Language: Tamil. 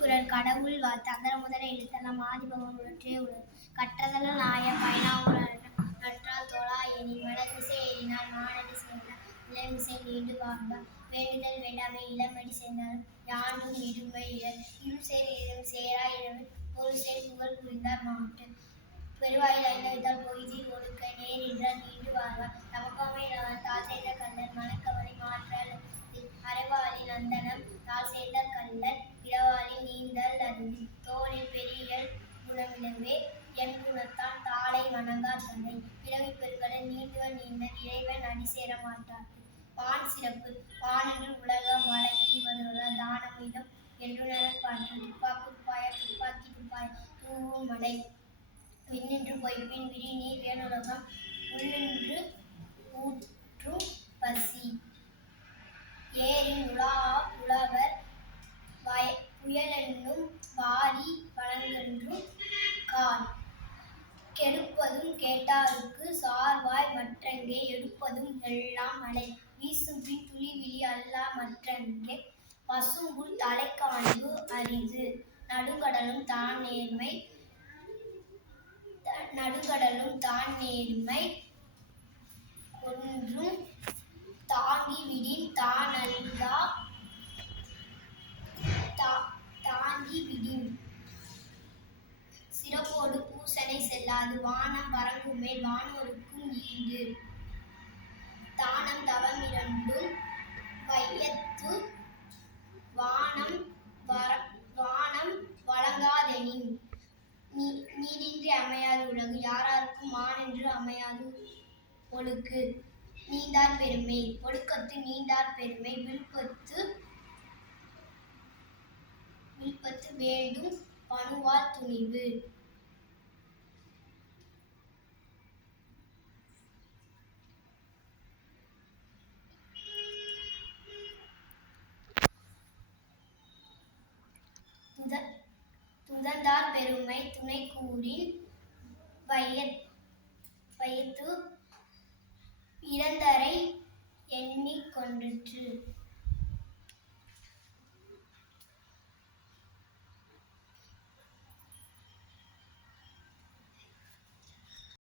திருக்குறள் கடவுள் வாழ்த்து அகர முதல எழுத்தெல்லாம் ஆதிபகவன் உலற்றே உலகு கற்றதெல்லாம் நாய பயனாவுடன் நற்றால் தொழா எனி வலமிசை ஏறினால் மானடி சேர்ந்தார் இளமிசை நீண்டு வாழ்க வேண்டுதல் வேண்டாமை இளமடி சேர்ந்தாலும் யாண்டும் இடும்பை இருள் சேர் இடம் சேரா இரவு பொருள் சேர் புகழ் புரிந்தார் மாட்டு பெருவாயில் ஐந்தவித்தால் பொய்தில் ஒடுக்க நேர் என்றால் நீண்டு வாழ்வார் தமக்கமே தாழ் செய்த கல்லர் மலக்கவரை மாற்றல் அரைவாளின் அந்தனம் தாழ் செய்த கல்லர் இடவாளின் நீந்தல் அருந்தி தோளில் பெரியல் குணமிடவே என் குணத்தான் தாளை வணங்கா தலை பிறவி பெருக்கடல் நீந்துவன் நீந்தன் இறைவன் அடி சேர மாட்டார் வான் சிறப்பு வானென்று உலகம் வழங்கி வருவ தானம் இதம் என்றுணர பாட்டு துப்பாக்கு துப்பாய துப்பாக்கி துப்பாய் தூவும் மலை விண்ணின்று பொய்ப்பின் விரி நீர் வேணுலகம் உள்ளின்று ஊற்றும் பசி ஏரின் உழவர் புயலென்னும் வாரி வழங்கென்றும் கால் கெடுப்பதும் கேட்டாருக்கு சார்வாய் மற்றங்கே எடுப்பதும் எல்லாம் மழை வீசும் பின் துளிவிழி அல்லா மற்றங்கே பசும்புல் தலைக்காண்பு அரிது நடுங்கடலும் தான் நேர்மை ஒன்றும் தாங்கிவிடின் தானல்லா தாங்கிவிடின் சிறப்போடு பூசனை செல்லாது வானம் வரங்குமேல் வானோருக்கும் ஈண்டு தானம் தவம் இரண்டும் வையத்து வானம் வழங்காதெனின் நீரின்றி அமையாது உலகு யாராருக்கும் மானென்று அமையாது ஒழுக்கு நீந்தார் பெருமை ஒழுக்கத்து நீந்தார் பெருமை விழுப்பத்து வேண்டும் பணுவார் துணிவு துதந்தார் பெருமை துணை கூறின் வையத்து இறந்தரை